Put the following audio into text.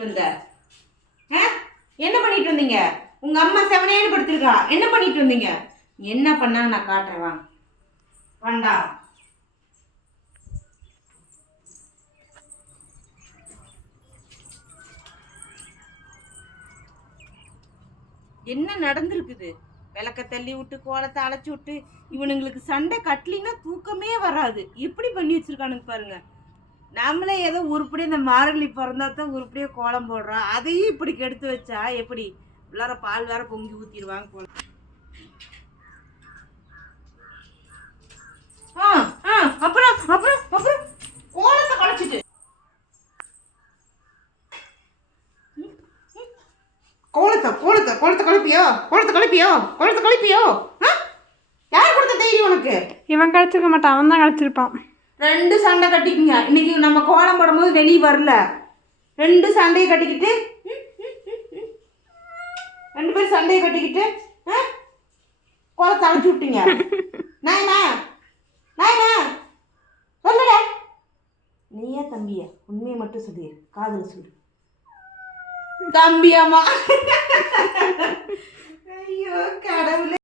பண்ணிட்டு வந்த? என்ன பண்ணிட்டு வந்தீங்க? உங்க அம்மா செவனேன்னு படுத்திருக்கா. என்ன பண்ணிட்டு வந்தீங்க? என்ன பண்ணா நான் காட்டுறேன். வாங்க. வேண்டா. என்ன நடந்திருக்குது? விளக்க தள்ளி விட்டு கோலத்தை அழைச்சி விட்டு இவனுங்களுக்கு சண்டை கட்டலின்னா தூக்கமே வராது. எப்படி பண்ணி வச்சிருக்கானுங்க பாருங்க. நம்மளே ஏதோ உருப்படியே இந்த மாரளி பிறந்தா தான் உருப்படியே கோலம் போடுறோம். அதையும் இப்படி கெடுத்து வச்சா எப்படி? உள்ளார பால் வேற பொங்கி ஊத்திடுவாங்க போல. அப்புறம் அப்புறம் அப்புறம் கோலத்தை கலைச்சிட்டு கோலத்தை கோலத்தை கோலத்தை கழிப்பியோ கோலத்தை கழிப்பியோ கோலத்தை கழிப்பியோ? யார் கொடுத்த தைரியம் உனக்கு? இவன் கழிச்சிருக்க மாட்டான், அவன் தான் கழிச்சிருப்பான். 2 சண்டை கட்டிக்குங்க. இன்னைக்கு நம்ம கோலம் போடும்போது வெளியே வரல. 2 சண்டையை கட்டிக்கிட்டு 2 பேரும் சண்டையை கட்டிக்கிட்டு கோலத்தை அழைச்சி விட்டீங்க. நாயனா நாயனா சொல்லுட. நீயே தம்பியா? உண்மையை மட்டும் சொல்லு, காதல் சொல்லு. தம்பியாமா? ஐயோ கடவுளே.